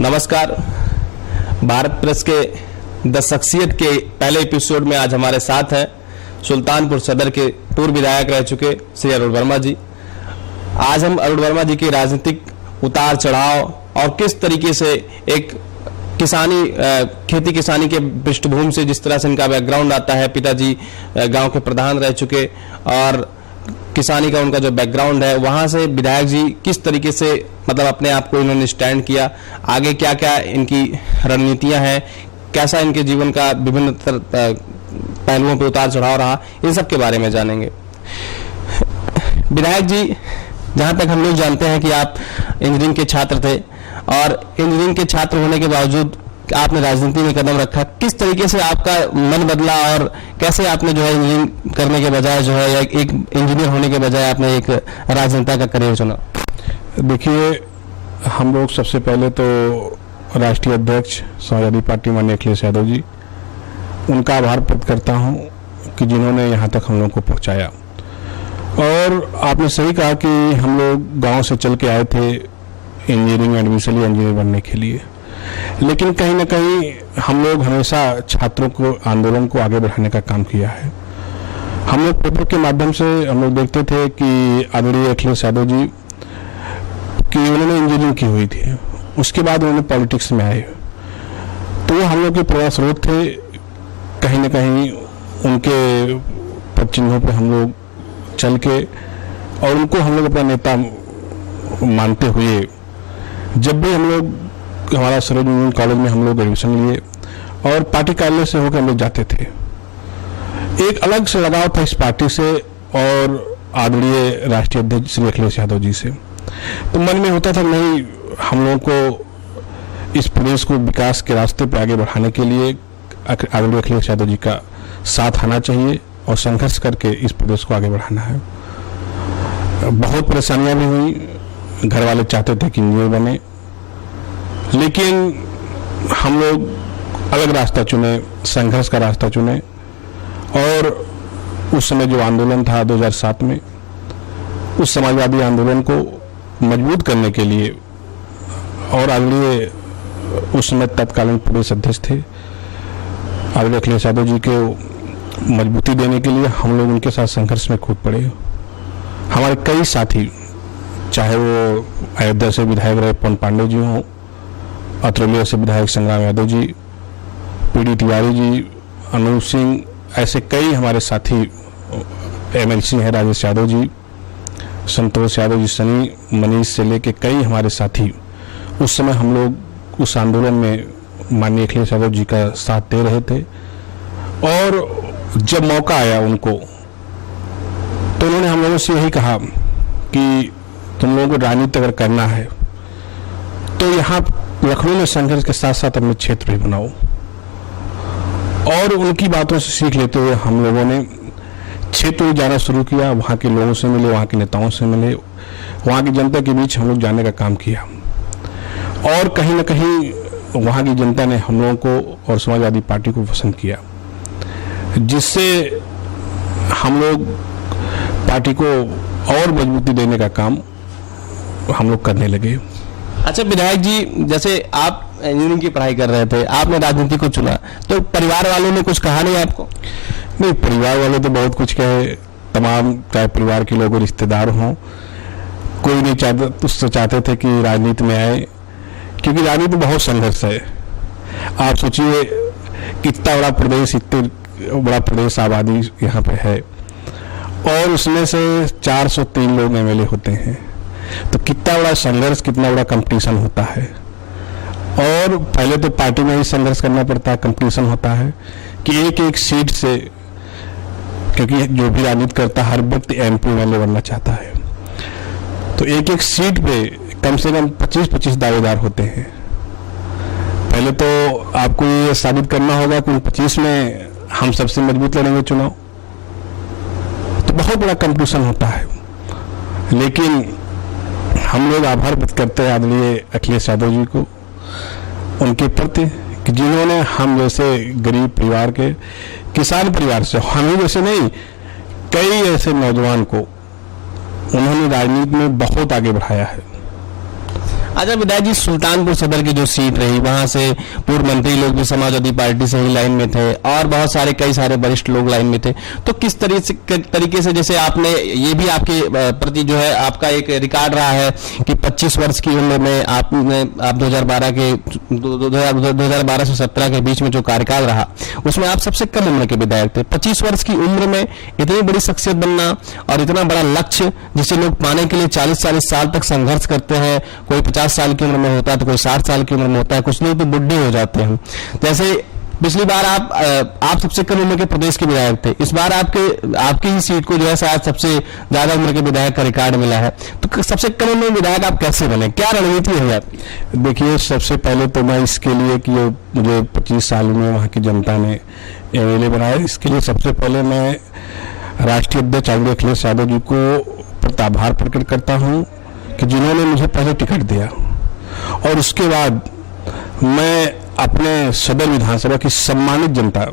नमस्कार। भारत प्रेस के द शख्सियत के पहले एपिसोड में आज हमारे साथ हैं सुल्तानपुर सदर के पूर्व विधायक रह चुके श्री अरुण वर्मा जी। आज हम अरुण वर्मा जी के राजनीतिक उतार चढ़ाव और किस तरीके से एक किसानी खेती किसानी के पृष्ठभूमि से जिस तरह से इनका बैकग्राउंड आता है, पिताजी गांव के प्रधान रह चुके और किसानी का उनका जो बैकग्राउंड है, वहां से विधायक जी किस तरीके से मतलब अपने आप को इन्होंने स्टैंड किया, आगे क्या क्या इनकी रणनीतियां हैं, कैसा इनके जीवन का विभिन्न पहलुओं पे उतार चढ़ाव रहा, इन सब के बारे में जानेंगे। विधायक जी, जहां तक हम लोग जानते हैं कि आप इंजीनियरिंग के छात्र थे और इंजीनियरिंग के छात्र होने के बावजूद आपने राजनीति में कदम रखा, किस तरीके से आपका मन बदला और कैसे आपने जो है इंजीनियरिंग करने के बजाय जो है एक इंजीनियर होने के बजाय आपने एक राजनेता का करियर चुना? देखिए, हम लोग सबसे पहले तो राष्ट्रीय अध्यक्ष समाजवादी पार्टी माननीय अखिलेश यादव जी, उनका आभार प्रकट करता हूं कि जिन्होंने यहाँ तक हम लोग को पहुँचाया। और आपने सही कहा कि हम लोग गाँव से चल के आए थे इंजीनियरिंग एडमिशन इंजीनियर बनने के लिए, लेकिन कहीं ना कहीं हम लोग हमेशा छात्रों को आंदोलन को आगे बढ़ाने का काम किया है। हम लोग पेपर के माध्यम से हम लोग देखते थे कि आदरणीय अखिलेश यादव जी कि उन्होंने इंजीनियरिंग की हुई थी, उसके बाद उन्होंने पॉलिटिक्स में आए, तो वो हम लोग के प्रयास स्रोत थे। कहीं ना कहीं उनके पदचिन्हों पे हम लोग चल के और उनको हम लोग अपना नेता मानते हुए, जब भी हम लोग हमारा सरोज इंजीनियरिंग कॉलेज में हम लोग एडमिशन लिए और पार्टी कार्यालय से होकर हम लोग जाते थे, एक अलग से लगाव था इस पार्टी से और आदरणीय राष्ट्रीय अध्यक्ष श्री अखिलेश यादव जी से। तो मन में होता था नहीं, हम लोगों को इस प्रदेश को विकास के रास्ते पर आगे बढ़ाने के लिए आदरणीय अखिलेश यादव जी का साथ आना चाहिए और संघर्ष करके इस प्रदेश को आगे बढ़ाना है। बहुत परेशानियां भी हुई, घर वाले चाहते थे कि इंजीनियर बने, लेकिन हम लोग अलग रास्ता चुने, संघर्ष का रास्ता चुने। और उस समय जो आंदोलन था 2007 में, उस समाजवादी आंदोलन को मजबूत करने के लिए और आदरणीय उस समय तत्कालीन प्रदेश अध्यक्ष थे आदरणीय अखिलेश यादव जी के मजबूती देने के लिए हम लोग उनके साथ संघर्ष में कूद पड़े। हमारे कई साथी, चाहे वो अयोध्या से विधायक रहे पवन पांडे जी हों, अतरौलिया से विधायक संग्राम यादव जी, पीडी तिवारी जी, अनूप सिंह, ऐसे कई हमारे साथी, एमएलसी हैं राजेश यादव जी, संतोष यादव जी, सनी, मनीष से लेके कई हमारे साथी, उस समय हम लोग उस आंदोलन में माननीय अखिलेश यादव जी का साथ दे रहे थे। और जब मौका आया उनको, तो उन्होंने हम लोगों से यही कहा कि तुम लोगों को राजनीति अगर करना है तो यहाँ लखनऊ में संघर्ष के साथ साथ अपने क्षेत्र भी बनाओ। और उनकी बातों से सीख लेते हुए हम लोगों ने क्षेत्र में जाना शुरू किया, वहाँ के लोगों से मिले, वहाँ के नेताओं से मिले, वहाँ की जनता के बीच हम लोग जाने का काम किया। और कहीं ना कहीं वहाँ की जनता ने हम लोगों को और समाजवादी पार्टी को पसंद किया, जिससे हम लोग पार्टी को और मजबूती देने का काम हम लोग करने लगे। अच्छा विधायक जी, जैसे आप इंजीनियरिंग की पढ़ाई कर रहे थे, आपने राजनीति को चुना, तो परिवार वालों ने कुछ कहा नहीं आपको? नहीं, परिवार वाले तो बहुत कुछ कहे, तमाम चाहे परिवार के लोग रिश्तेदार हों, कोई नहीं चाहते थे कि राजनीति में आए, क्योंकि राजनीति बहुत संघर्ष है। आप सोचिए कितना बड़ा प्रदेश, इतने बड़ा प्रदेश आबादी यहाँ पे है और उसमें से 403 लोग एमएलए होते हैं, तो कितना बड़ा संघर्ष, कितना बड़ा कंपटीशन होता है। और पहले तो पार्टी में ही संघर्ष करना पड़ता है, कंपटीशन होता है कि एक एक सीट से, क्योंकि जो भी राजनीति करता है हर व्यक्ति एमपी एमएलए बनना चाहता है, तो एक एक सीट पे कम से कम 25-25 दावेदार होते हैं। पहले तो आपको ये साबित करना होगा कि उन 25 में हम सबसे मजबूत लड़ेंगे चुनाव, तो बहुत बड़ा कंपटीशन होता है। लेकिन हम लोग आभार व्यक्त करते हैं आदरणीय अखिलेश यादव जी को, उनके प्रति कि जिन्होंने हम जैसे गरीब परिवार के, किसान परिवार से, हम ही जैसे नहीं, कई ऐसे नौजवान को उन्होंने राजनीति में बहुत आगे बढ़ाया है। अच्छा विधायक जी, सुल्तानपुर सदर की जो सीट रही, वहां से पूर्व मंत्री लोग भी समाजवादी पार्टी से ही लाइन में थे और बहुत सारे कई सारे वरिष्ठ लोग लाइन में थे। तो किस तरीके से जैसे आपने ये भी आपके प्रति जो है आपका एक रिकॉर्ड रहा है कि 25 वर्ष की उम्र में आप 2012 से 17 के बीच में जो कार्यकाल रहा उसमें आप सबसे कम उम्र के विधायक थे। 25 वर्ष की उम्र में इतनी बड़ी शख्सियत बनना और इतना बड़ा लक्ष्य जिसे लोग पाने के लिए 40-40 साल तक संघर्ष करते हैं, कोई 50 साल की उम्र में होता है तो कोई 60 साल की उम्र में होता है, कुछ लोग तो बुढ़े हो जाते हैं। जैसे पिछली बार आप सबसे कम उम्र के प्रदेश के विधायक थे, इस बार आपकी ही सीट को जो है शायद सबसे ज्यादा उम्र के विधायक का रिकॉर्ड मिला है। तो सबसे कम उम्र में विधायक आप कैसे बने, क्या रणनीति है आपकी? देखिए, सबसे पहले तो मैं इसके लिए कि मुझे 25 साल में वहाँ की जनता ने एमएलए बनाया, इसके लिए सबसे पहले मैं राष्ट्रीय अध्यक्ष आदरणीय अखिलेश यादव जी को आभार प्रकट करता हूँ कि जिन्होंने मुझे पहले टिकट दिया, और उसके बाद मैं अपने सदर विधानसभा की सम्मानित जनता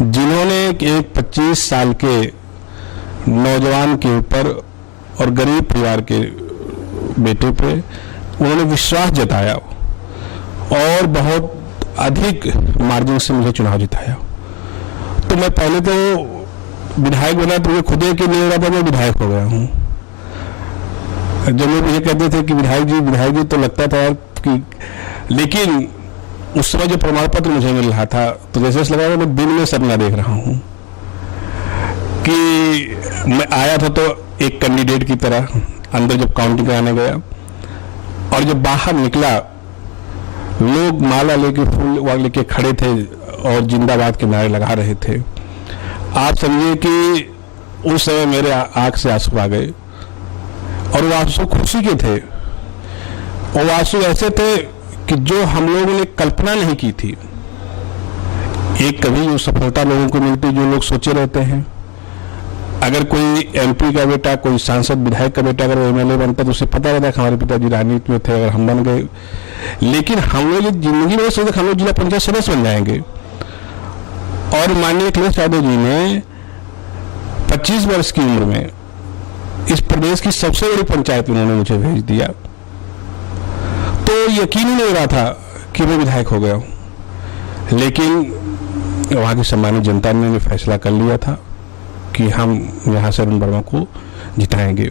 जिन्होंने एक 25 साल के नौजवान के ऊपर और गरीब परिवार के बेटे पे उन्होंने विश्वास जताया और बहुत अधिक मार्जिन से मुझे चुनाव जिताया। तो मैं पहले तो विधायक बना तो मुझे खुद कि नहीं हो रहा था, मैं विधायक हो गया हूँ। जब लोग मुझे कहते थे कि विधायक जी तो लगता था कि, लेकिन उस समय जो प्रमाण पत्र मुझे मिल रहा था तो जैसे लगा मैं दिन में सपना देख रहा हूँ कि मैं आया था तो एक कैंडिडेट की तरह अंदर जब काउंटिंग कराने गया और जब बाहर निकला लोग माला लेके फूल लेके खड़े थे और जिंदाबाद के नारे लगा रहे थे। आप समझिए कि उस समय मेरे आंख से आंसू आ गए और वो आंसू खुशी के थे, और आंसू ऐसे थे कि जो हम लोगों ने कल्पना नहीं की थी। एक कभी जो सफलता लोगों को मिलती जो लोग सोचे रहते हैं, अगर कोई एमपी का बेटा, कोई सांसद विधायक का बेटा अगर एमएलए बनता तो उसे पता रहता कि हमारे पिताजी राजनीति में थे, अगर हम बन गए। लेकिन हम लोग जिंदगी में सोचे हम लोग जिला पंचायत सदस्य बन जाएंगे, और माननीय अखिलेश यादव जी ने 25 वर्ष की उम्र में इस प्रदेश की सबसे बड़ी पंचायत उन्होंने मुझे भेज दिया। तो यकीन ही नहीं हो रहा था कि मैं विधायक हो गया हूं, लेकिन वहां की सम्मानित जनता ने फैसला कर लिया था कि हम यहां से अरुण वर्मा को जिताएंगे।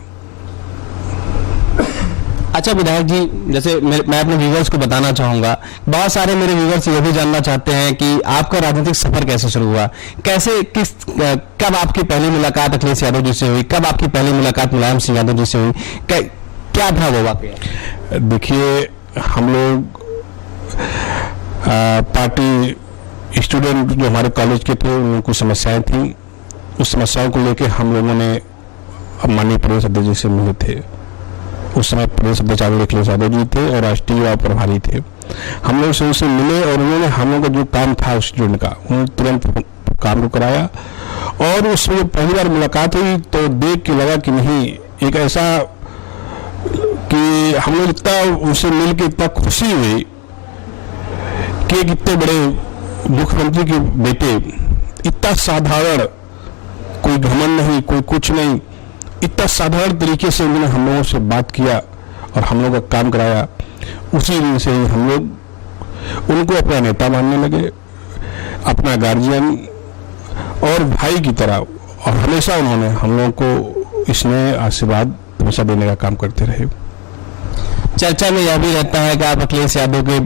अच्छा विधायक जी, जैसे मैं अपने व्यूवर्स को बताना चाहूंगा, बहुत सारे मेरे व्यूवर्स ये भी जानना चाहते हैं कि आपका राजनीतिक सफर कैसे शुरू हुआ, कब आपकी पहली मुलाकात अखिलेश यादव जी से हुई, कब आपकी पहली मुलाकात मुलायम सिंह यादव जी से हुई, क्या था वो वाकया? देखिए, हम लोग पार्टी स्टूडेंट जो हमारे कॉलेज के थे उनको कुछ समस्याएं थी, उस समस्याओं को लेकर हम लोगों ने माननीय प्रदेश अध्यक्ष जी से मिले थे। उस समय प्रदेश अध्यक्ष आदरणीय अखिलेश यादव जी थे और राष्ट्रीय युवा प्रभारी थे। हम लोग से उनसे मिले और उन्होंने हम लोग का जो काम था उस स्टूडेंट का उन्होंने तुरंत काम को कराया, और उसमें जब पहली बार मुलाकात हुई तो देख के लगा कि नहीं, एक ऐसा कि हम लोग इतना उनसे मिल के इतना खुशी हुई कि एक इतने बड़े मुख्यमंत्री के बेटे, इतना साधारण, कोई घमंड नहीं, कोई कुछ नहीं, इतना साधारण तरीके से उन्होंने हम लोगों से बात किया और हम लोग का काम कराया। उसी दिन से ही हम लोग उनको अपना नेता मानने लगे, अपना गार्जियन और भाई की तरह, और हमेशा उन्होंने हम लोगों को स्नेह आशीर्वाद हमेशा देने का काम करते रहे। चर्चा में यह भी रहता है कि आप अखिलेश यादव के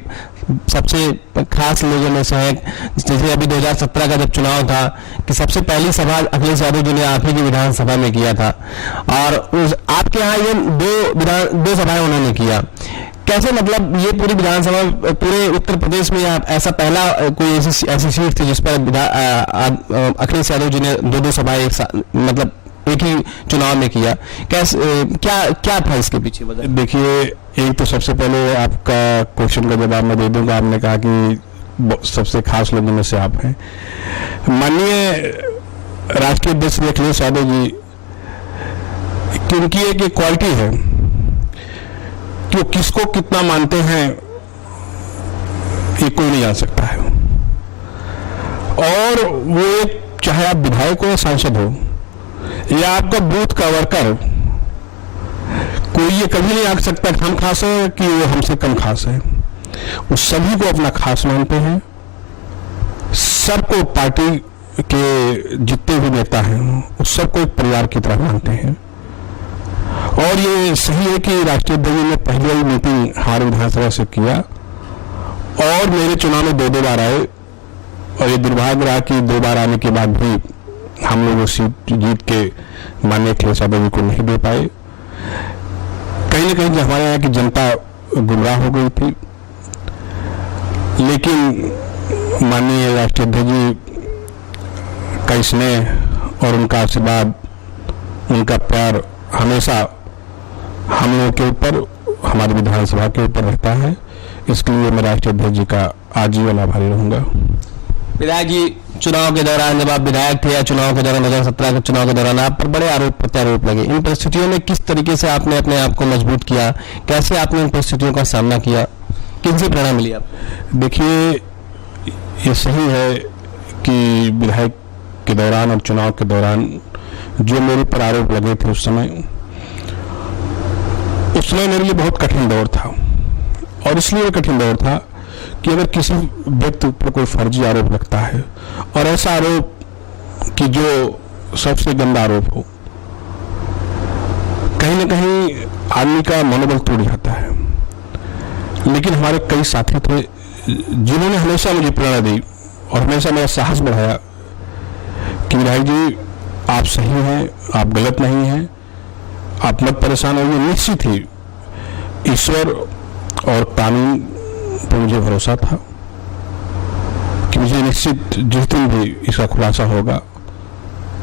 सबसे खास लोगों में से हैं। जैसे अभी 2017 का जब चुनाव था कि सबसे पहली सभा अखिलेश यादव जी ने आप ही की विधानसभा में किया था, और आपके यहाँ ये दो सभाएं उन्होंने किया। कैसे, मतलब ये पूरी विधानसभा पूरे उत्तर प्रदेश में ऐसा पहला कोई ऐसी सीट थी जिस पर अखिलेश यादव जी ने दो सभाएं मतलब एक ही चुनाव में किया? कैसे, क्या था इसके पीछे वजह? देखिए, एक तो सबसे पहले आपका क्वेश्चन का जवाब मैं दे दूंगा। आपने कहा कि सबसे खास लोगों में से आप हैं। माननीय राष्ट्रीय अध्यक्ष अखिलेश यादव जी की उनकी एक क्वालिटी है कि वो किसको कितना मानते हैं ये कोई नहीं जान सकता है, और वो चाहे आप विधायक हो या सांसद हो या आपका बूथ का वर्कर, कोई ये कभी नहीं आख सकता कि हम खास है कि वो हमसे कम खास है। वो सभी को अपना खास मानते हैं, सबको पार्टी के जितने भी नेता हैं वो सबको एक परिवार की तरह मानते हैं। और ये सही है कि राष्ट्रीय अध्यक्ष ने पहले ही मीटिंग हमारे विधानसभा से किया और मेरे चुनाव में 2 बार आए, और ये दुर्भाग्य रहा कि 2 बार आने के बाद भी हम लोग वो सीट जीत के माननीय अखिलेश यादव जी को नहीं दे पाए। कहीं ना कहीं हमारे यहाँ की जनता गुमराह हो गई थी, लेकिन माननीय राष्ट्रीय अध्यक्ष जी का स्नेह और उनका आशीर्वाद, उनका प्यार हमेशा हम लोगों के ऊपर, हमारी विधानसभा के ऊपर रहता है। इसके लिए मैं राष्ट्रीय अध्यक्ष जी का आजीवन आभारी रहूंगा। विधायक जी, चुनाव के दौरान जब आप विधायक थे या चुनाव के दौरान 2017 के चुनाव के दौरान आप पर बड़े आरोप प्रत्यारोप लगे, इन परिस्थितियों में किस तरीके से आपने अपने आप को मजबूत किया, कैसे आपने इन परिस्थितियों का सामना किया, किनसे प्रेरणा मिली आप? देखिए, ये सही है कि विधायक के दौरान और चुनाव के दौरान जो मेरे पर आरोप लगे थे उस समय मेरे लिए बहुत कठिन दौर था। और इसलिए कठिन दौर था कि अगर किसी व्यक्ति पर कोई फर्जी आरोप लगता है और ऐसा आरोप कि जो सबसे गंदा आरोप हो, कहीं ना कहीं आदमी का मनोबल टूट जाता है। लेकिन हमारे कई साथी थे जिन्होंने हमेशा मुझे प्रेरणा दी और हमेशा मेरा साहस बढ़ाया कि विधायक जी, आप सही हैं, आप गलत नहीं हैं, आप मत परेशान होइए। निश्चित ही ईश्वर और कानून पर मुझे भरोसा था कि मुझे निश्चित जिस दिन भी इसका खुलासा होगा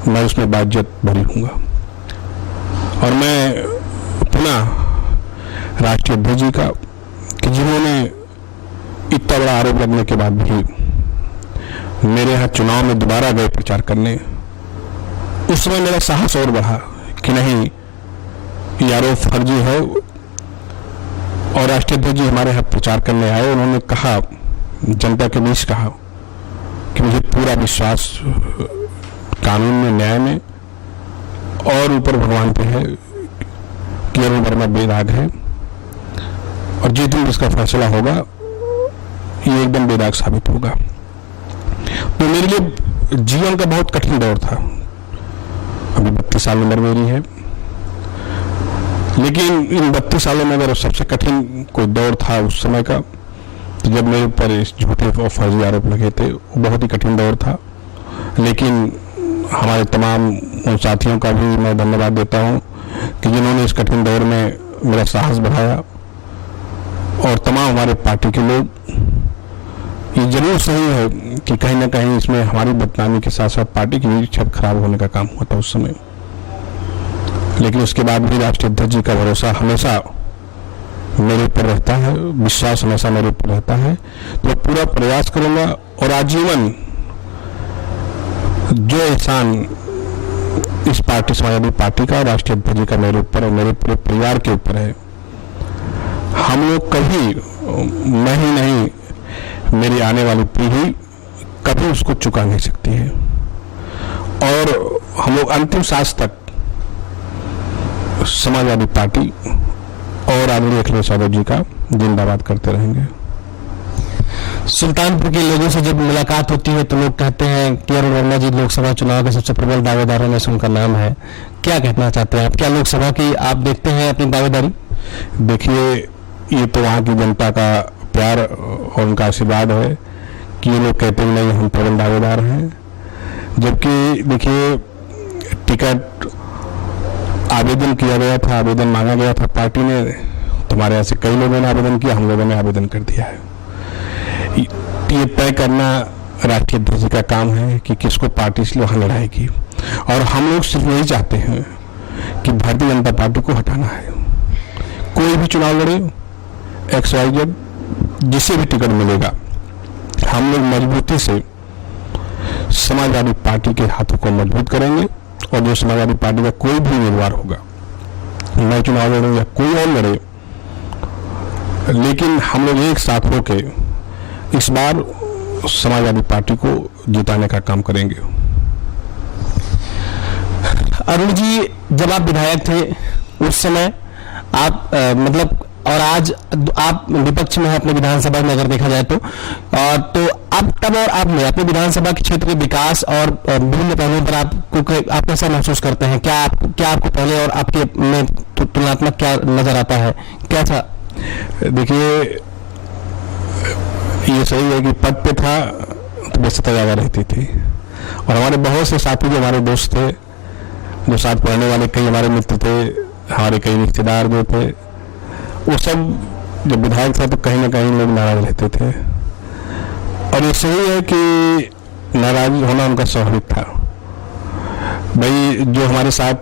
मैं उसमें बाइज्जत भरी हूँगा। और मैं पुनः राष्ट्रीय अध्यक्ष जी का कि जिन्होंने इतना बड़ा आरोप लगने के बाद भी मेरे यहाँ चुनाव में दोबारा गए प्रचार करने, उस समय मेरा साहस और बढ़ा कि नहीं, ये आरोप फर्जी है। और राष्ट्रीय अध्यक्ष जी हमारे यहाँ प्रचार करने आए, उन्होंने कहा, जनता के बीच कहा कि मुझे पूरा विश्वास कानून में, न्याय में और ऊपर भगवान पे है कि अरुण वर्मा बेदाग है और जिस दिन इसका फैसला होगा ये एकदम बेदाग साबित होगा। तो मेरे लिए जीवन का बहुत कठिन दौर था। अभी 32 साल उम्र मेरी है, लेकिन इन 32 सालों में मेरा सबसे कठिन कोई दौर था उस समय का, तो जब मेरे ऊपर इस झूठे और फर्जी आरोप लगे थे, वो बहुत ही कठिन दौर था। लेकिन हमारे तमाम उन साथियों का भी मैं धन्यवाद देता हूँ कि जिन्होंने इस कठिन दौर में मेरा साहस बढ़ाया, और तमाम हमारे पार्टी के लोग। ये जरूर सही है कि कहीं ना कहीं इसमें हमारी बदनामी के साथ साथ पार्टी की भी छवि खराब होने का काम हुआ था उस समय, लेकिन उसके बाद भी राष्ट्रीय अध्यक्ष जी का भरोसा हमेशा मेरे ऊपर रहता है, विश्वास हमेशा मेरे ऊपर रहता है। तो पूरा प्रयास करूंगा और आजीवन जो एहसान इस पार्टी, समाजवादी पार्टी का, राष्ट्रीय अध्यक्ष जी का मेरे ऊपर और मेरे पूरे परिवार के ऊपर है, हम लोग कभी, मैं ही नहीं, मेरी आने वाली पीढ़ी कभी उसको चुका नहीं सकती है। और हम लोग अंतिम सांस तक समाजवादी पार्टी और आदरणीय अखिलेश यादव जी का जिंदाबाद करते रहेंगे। सुल्तानपुर के लोगों से जब मुलाकात होती है तो लोग कहते हैं कि अरुण वर्मा जी लोकसभा चुनाव के सबसे प्रबल दावेदारों में से उनका नाम है। क्या कहना चाहते हैं आप? क्या लोकसभा की आप देखते हैं अपनी दावेदारी? देखिए, ये तो वहाँ की जनता का प्यार और उनका आशीर्वाद है कि ये लोग कहते हैं नहीं, हम प्रबल दावेदार हैं। जबकि देखिए, टिकट आवेदन किया गया था, आवेदन मांगा गया था पार्टी ने, तुम्हारे यहाँ से कई लोगों ने आवेदन किया, हम लोगों ने आवेदन कर दिया है। ये तय करना राष्ट्रीय अध्यक्ष का काम है कि किसको पार्टी से वहाँ लड़ाएगी, और हम लोग सिर्फ यही चाहते हैं कि भारतीय जनता पार्टी को हटाना है। कोई भी चुनाव लड़े, XYZ, जिसे भी टिकट मिलेगा, हम लोग मजबूती से समाजवादी पार्टी के हाथों को मजबूत करेंगे। और जो समाजवादी पार्टी का कोई भी उम्मीदवार होगा, मैं चुनाव लड़ूं या कोई और लड़े, लेकिन हम लोग एक साथ होके इस बार समाजवादी पार्टी को जिताने का काम करेंगे। अरुण जी, जब आप विधायक थे उस समय आप मतलब और आज आप विपक्ष में हैं अपने विधानसभा में अगर देखा जाए तो तो अब तब और अब में अपने विधानसभा के क्षेत्र के विकास और विभिन्न पहलुओं पर आप कैसा महसूस करते हैं? क्या आपको पहले और आपके में तुलनात्मक क्या नजर आता है? क्या था? देखिए, ये सही है कि पद पे था तो व्यस्तता ज़्यादा रहती थी, और हमारे बहुत से साथी जो हमारे दोस्त थे, जो साथ पढ़ने वाले कई हमारे मित्र थे, हमारे कई रिश्तेदार जो थे, वो सब जब विधायक था तो कहीं ना कहीं लोग नाराज रहते थे। और ये सही है कि नाराज होना उनका स्वाभाविक था। भाई, जो हमारे साथ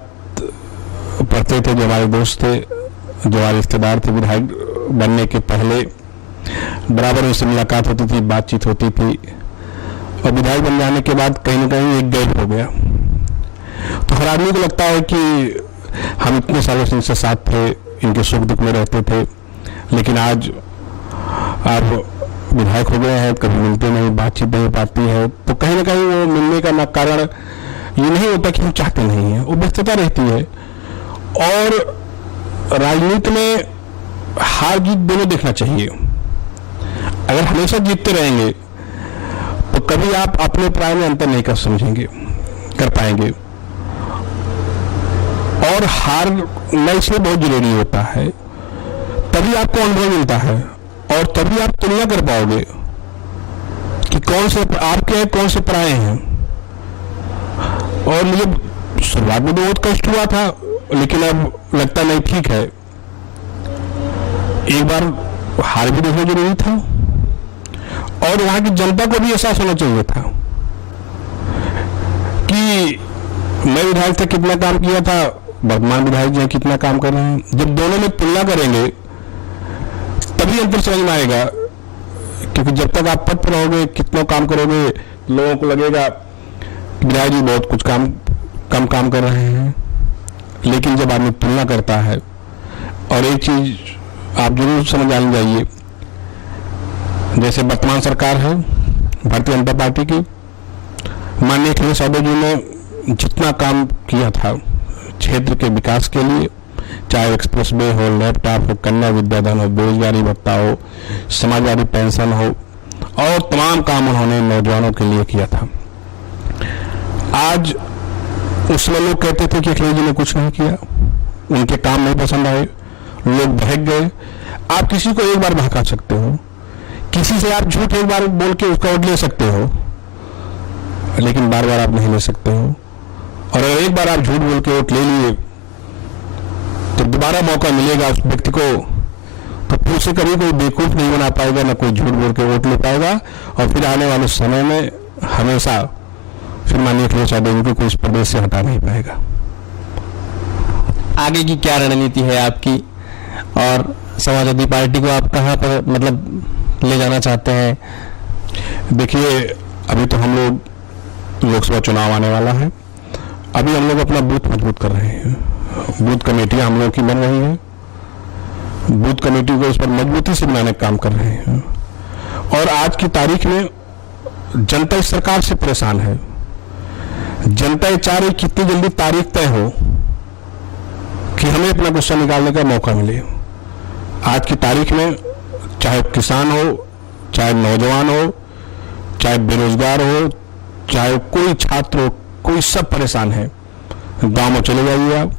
पढ़ते थे, जो हमारे दोस्त थे, जो हमारे रिश्तेदार थे, विधायक बनने के पहले बराबर उनसे मुलाकात होती थी, बातचीत होती थी, और विधायक बन जाने के बाद कहीं ना कहीं एक गैप हो गया। तो हर आदमी को लगता है कि हम इतने सालों से इनसे साथ थे, इनके सुख दुख में रहते थे, लेकिन आज आप विधायक हो गए हैं, कभी मिलते नहीं, बातचीत नहीं हो पाती है, तो कहीं ना कहीं वो मिलने का कारण ये नहीं होता कि हम चाहते नहीं हैं, वो व्यस्तता रहती है। और राजनीति में हार जीत दोनों देखना चाहिए। अगर हमेशा जीतते रहेंगे तो कभी आप अपने प्राय में अंतर नहीं कर पाएंगे। और हारना इसलिए बहुत जरूरी होता है, तभी आपको अनुभव मिलता है, और तभी आप तुलना कर पाओगे कि कौन से आपके हैं, कौन से पराये हैं। और मुझे शुरुआत में बहुत कष्ट हुआ था, लेकिन अब लगता नहीं, ठीक है, एक बार हार भी देखना जरूरी था, और वहां की जनता को भी एहसास होना चाहिए था कि मैं विधायक था, कितना काम किया था, वर्तमान विधायक जी कितना काम कर रहे हैं। जब दोनों में तुलना करेंगे तभी अंतर समझ में आएगा, क्योंकि जब तक आप पद पर रहोगे, कितना काम करोगे, लोगों को लगेगा विधायक जी बहुत कुछ कम काम कर रहे हैं। लेकिन जब आदमी तुलना करता है, और एक चीज आप जरूर समझ जान जाइए, जैसे वर्तमान सरकार है भारतीय जनता पार्टी की, माननीय अखिलेश यादव जी ने जितना काम किया था क्षेत्र के विकास के लिए, चाहे एक्सप्रेस वे हो, लैपटॉप हो, कन्या विद्यादान हो, बेरोजगारी भत्ता हो, समाजवादी पेंशन हो, और तमाम काम उन्होंने नौजवानों के लिए किया था। आज उसमें लोग कहते थे कि अखिलेश जी ने कुछ नहीं किया, उनके काम नहीं पसंद आए, लोग बहक गए। आप किसी को एक बार बहका सकते हो, किसी से आप झूठ एक बार बोल के उसका वोट ले सकते हो, लेकिन बार बार आप नहीं ले सकते हो। और अगर एक बार आप झूठ बोल के वोट ले लिए तो दोबारा मौका मिलेगा उस व्यक्ति को, तो फिर से कभी कोई बेवकूफ नहीं बना पाएगा, ना कोई झूठ बोल के वोट ले पाएगा, और फिर आने वाले समय में हमेशा फिर माननीय अखिलेश यादव जी को कोई इस प्रदेश से हटा नहीं पाएगा। आगे की क्या रणनीति है आपकी, और समाजवादी पार्टी को आप कहाँ पर मतलब ले जाना चाहते हैं? देखिए, अभी तो हम लोग लोकसभा चुनाव आने वाला है, अभी हम लोग अपना बूथ मजबूत कर रहे हैं, बूथ कमेटियां हम लोगों की बन रही हैं, बूथ कमेटी को इस पर मजबूती से बनाने का काम कर रहे हैं। और आज की तारीख में जनता इस सरकार से परेशान है, जनता ये चाह रही कितनी जल्दी तारीख तय हो कि हमें अपना गुस्सा निकालने का मौका मिले। आज की तारीख में चाहे किसान हो, चाहे नौजवान हो, चाहे बेरोजगार हो, चाहे कोई छात्र हो, कोई सब परेशान है। गांव में चले जाइए आप,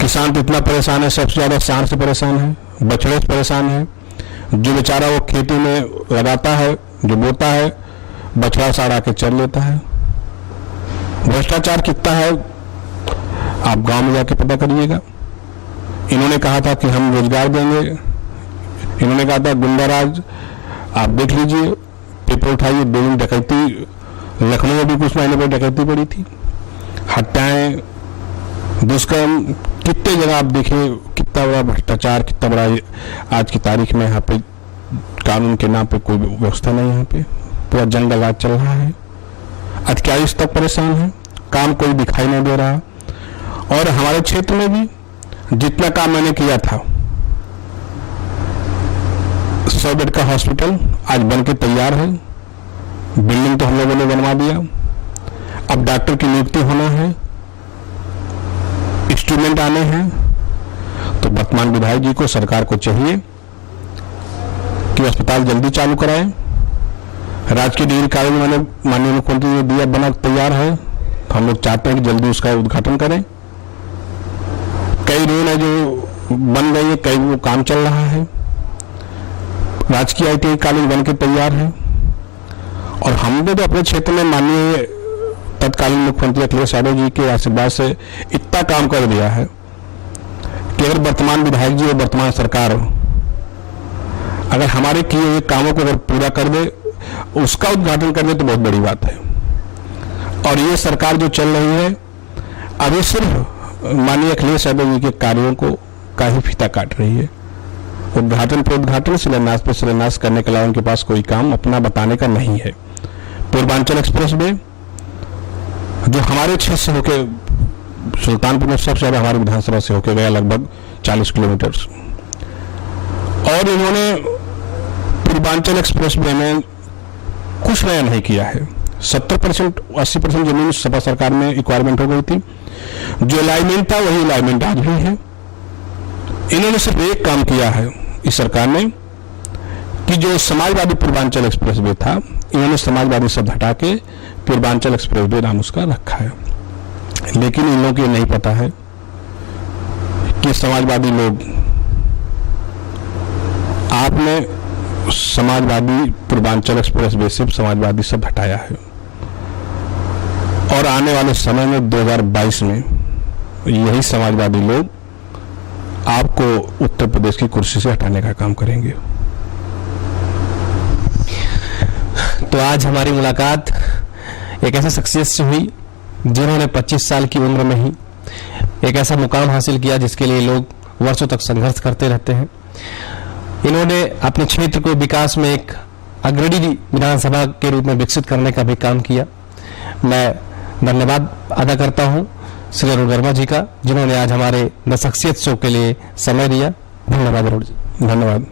किसान तो इतना परेशान है, सबसे ज्यादा सांड से परेशान है, बछड़े से परेशान है। जो बेचारा वो खेती में लगाता है, जो बोता है, बछड़ा साड़ आके चल लेता है। भ्रष्टाचार कितना है आप गांव में जाके पता करिएगा। इन्होंने कहा था कि हम रोजगार देंगे, इन्होंने कहा था गुंडाराज, आप देख लीजिए, पेपर उठाइए, दो दिन डकैती, लखनऊ में भी कुछ महीने पर डकैती पड़ी थी, हत्याएं, दुष्कर्म, कितने जगह आप देखिए, कितना बड़ा भ्रष्टाचार, कितना बड़ा आज की तारीख में यहाँ पे कानून के नाम पे कोई व्यवस्था नहीं, यहाँ पे पूरा जंगल राज चल रहा है, अधिकारी इस तक परेशान है, काम कोई दिखाई नहीं दे रहा। और हमारे क्षेत्र में भी जितना काम मैंने किया था, 100 बेड का हॉस्पिटल आज बन के तैयार है, बिल्डिंग तो हम लोगों ने बनवा दिया, अब डॉक्टर की नियुक्ति होना है, इंस्ट्रूमेंट आने हैं, तो वर्तमान विधायक जी को, सरकार को चाहिए कि अस्पताल जल्दी चालू कराएं। राजकीय डिग्री कॉलेज मैंने माननीय मुख्यमंत्री ने दिया, बना तैयार है, तो हम लोग चाहते हैं कि जल्दी उसका उद्घाटन करें। कई रोड है जो बन गई है, कई वो काम चल रहा है। राजकीय ITI कॉलेज बन के तैयार है। और हमने तो अपने क्षेत्र में माननीय तत्कालीन मुख्यमंत्री अखिलेश यादव जी के आशीर्वाद से इतना काम कर दिया है कि अगर वर्तमान विधायक जी और वर्तमान सरकार अगर हमारे किए हुए कामों को अगर पूरा कर दे, उसका उद्घाटन कर दे, तो बहुत बड़ी बात है। और ये सरकार जो चल रही है, अब ये सिर्फ माननीय अखिलेश यादव जी के कार्यों को का ही फीता काट रही है। उद्घाटन पर उद्घाटन, शिलान्यास पर शिलान्यास करने के अलावा उनके पास कोई काम अपना बताने का नहीं है। पूर्वांचल एक्सप्रेस वे जो हमारे क्षेत्र से होके सुल्तानपुर में सबसे ज्यादा हमारी विधानसभा से होके गया, लगभग 40 किलोमीटर, और इन्होंने पूर्वांचल एक्सप्रेस वे में कुछ नया नहीं किया है। 70% 80% जमीन सपा सरकार में रिक्वायरमेंट हो गई थी। जो अलाइनमेंट था वही अलाइनमेंट आज भी है। इन्होंने सिर्फ एक काम किया है इस सरकार ने कि जो समाजवादी पूर्वांचल एक्सप्रेस वे था, इन्होंने समाजवादी शब्द हटा के पूर्वांचल एक्सप्रेस वे नाम उसका रखा है। लेकिन इन लोगों को नहीं पता है कि समाजवादी लोग, आपने समाजवादी पूर्वांचल एक्सप्रेस वे से समाजवादी शब्द हटाया है, और आने वाले समय में 2022 में यही समाजवादी लोग आपको उत्तर प्रदेश की कुर्सी से हटाने का काम करेंगे। तो आज हमारी मुलाकात एक ऐसे शख्सियत से हुई जिन्होंने 25 साल की उम्र में ही एक ऐसा मुकाम हासिल किया जिसके लिए लोग वर्षों तक संघर्ष करते रहते हैं। इन्होंने अपने क्षेत्र को विकास में एक अग्रणी विधानसभा के रूप में विकसित करने का भी काम किया। मैं धन्यवाद अदा करता हूं श्री अरुण वर्मा जी का, जिन्होंने आज हमारे द शख्सियत शो के लिए समय दिया। धन्यवाद अरुण जी। धन्यवाद।